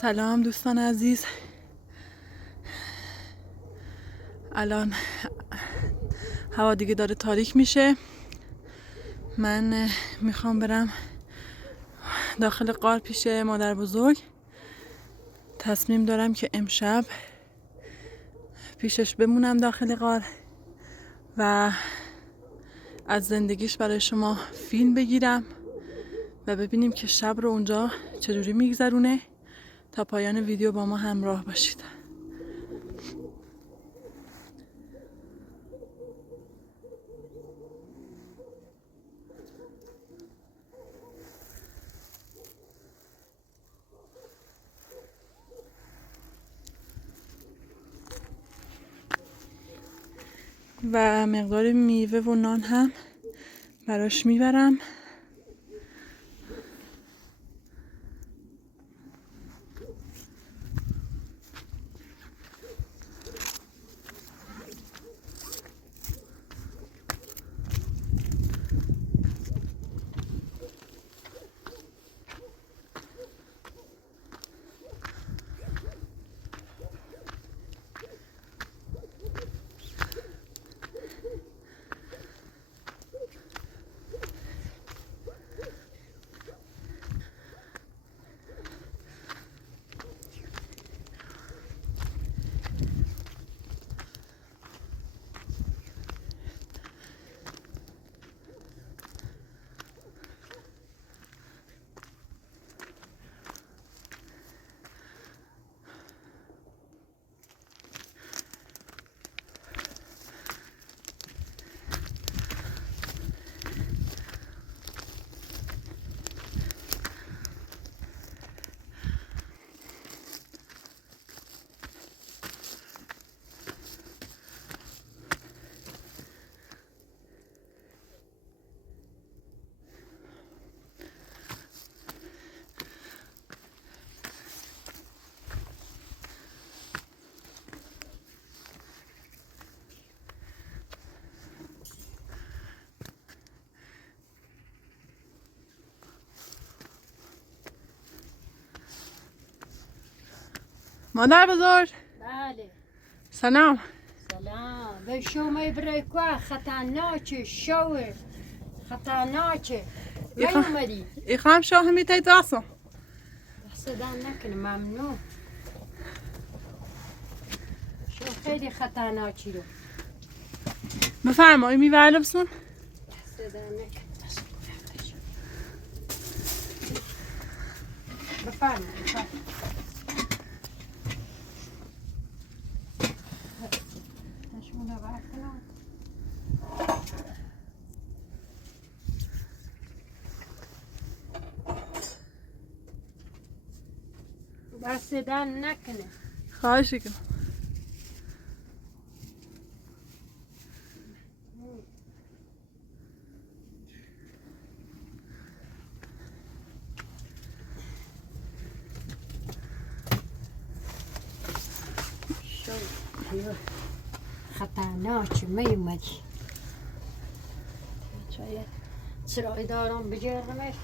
سلام دوستان عزیز. الان هوا دیگه داره تاریک میشه. من میخوام برم داخل غار پیش مادر بزرگ. تصمیم دارم که امشب پیشش بمونم داخل غار و از زندگیش برای شما فیلم بگیرم و ببینیم که شب رو اونجا چجوری میگذرونه. تا پایان ویدیو با ما همراه باشید. و مقدار میوه و نان هم براش میبرم. مادر بزرگ. بله. سلام. سلام. به شما برای خطرناکه شوه خطرناکه اومدی ایخوام شاه میتای داسم صدا نکنه. ممنون. شو خیلی خطرناکی رو بفرمایی میوه بسون. صدا نکنه. بفرمایید. بس صدا نکنه. خواهش میکنم. خطرناکه میومدی شاید چرای دارم بگیرمش.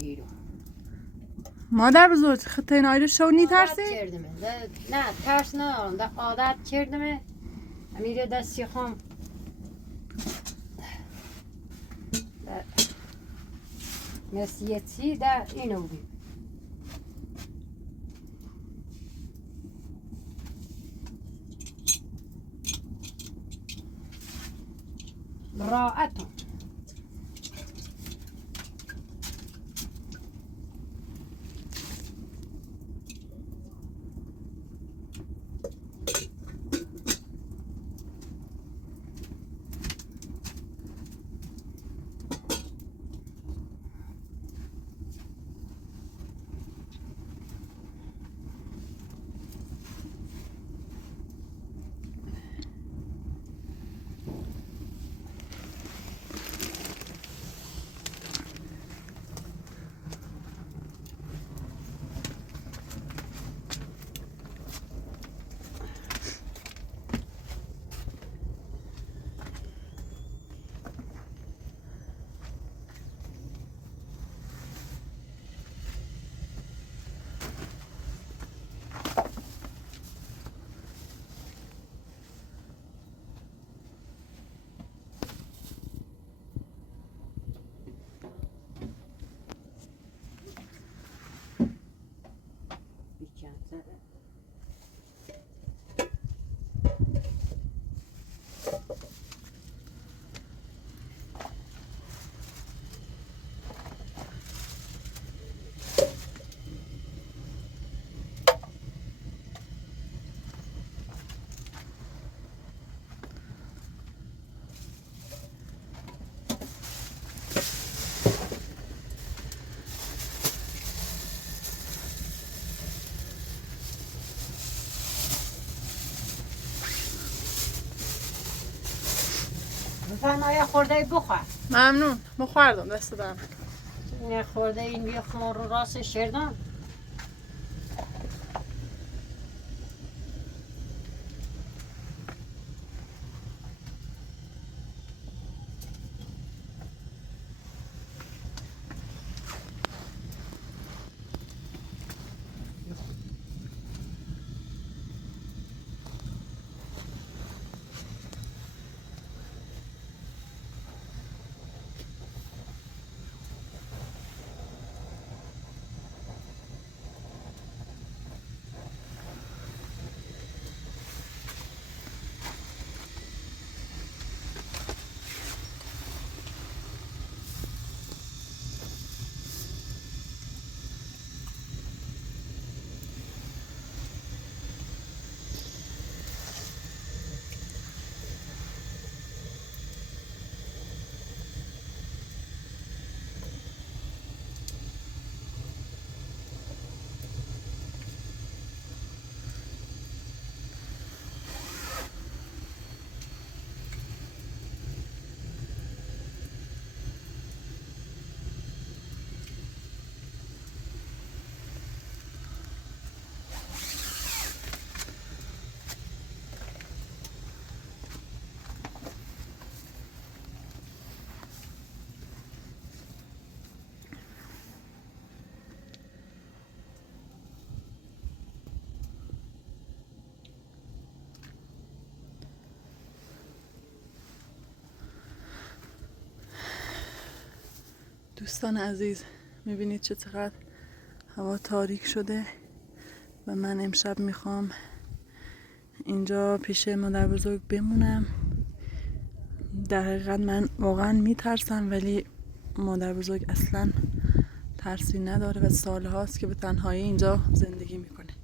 ایرو مادر بزرگ خطه نایره شو نی ترسی؟ عادت کردم نه ترس ندارم ده عادت کردم میره دستی خام مسیتی ده اینو بودیم راحتم بفرما یه خورده بخور ممنون بخوردم دست دارم یه خورده این یه خمر رو راست شردم دوستان عزیز میبینید چقدر هوا تاریک شده و من امشب میخوام اینجا پیش مادر بزرگ بمونم. در حقیقت من واقعا میترسم ولی مادر بزرگ اصلا ترسی نداره و سالهاست که به تنهایی اینجا زندگی میکنه.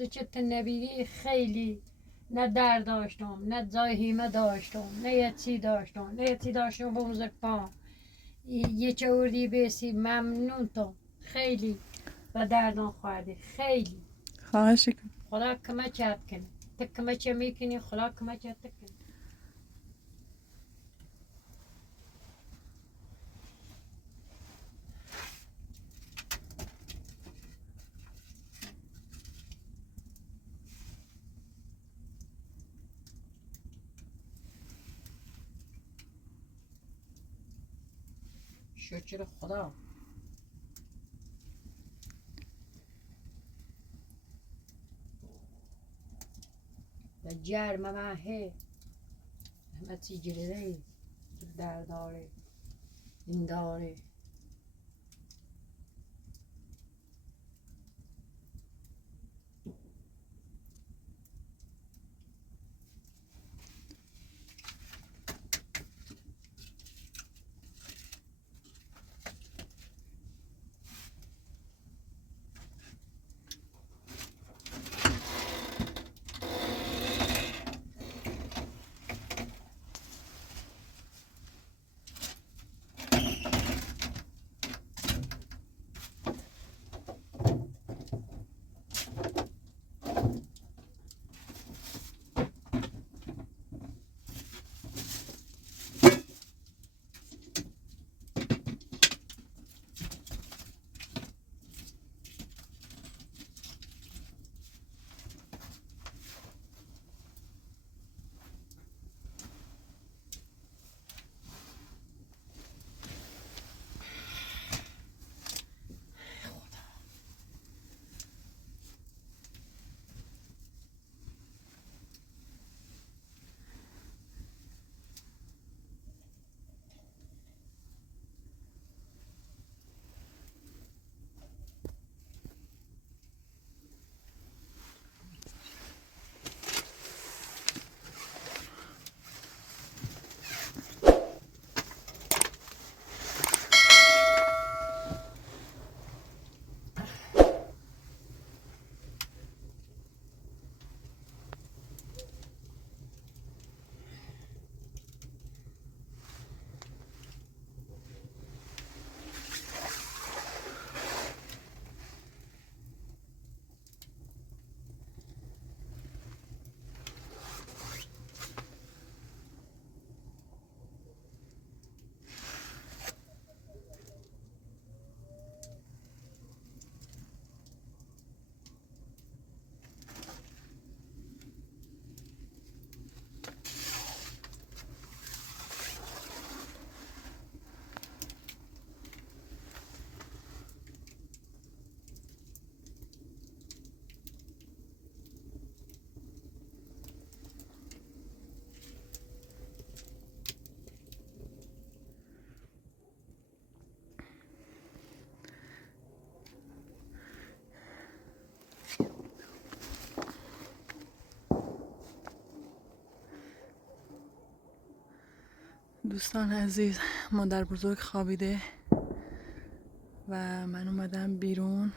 واسه چه نبیری خیلی نه در داشتم نه زایهیمه داشتم نه یه چی داشتم نه یه چی داشتم بوزک پا یه چوردی بیسی ممنون تو خیلی و دردان خوردی خیلی خواهش میکنم. خدا کمکت کنه تو کمک میکنی خدا کمکت کنه شکر خدا و جرم من هی همه چی جلیده در داره این داره دوستان عزیز، مادر بزرگ خوابیده و من اومدم بیرون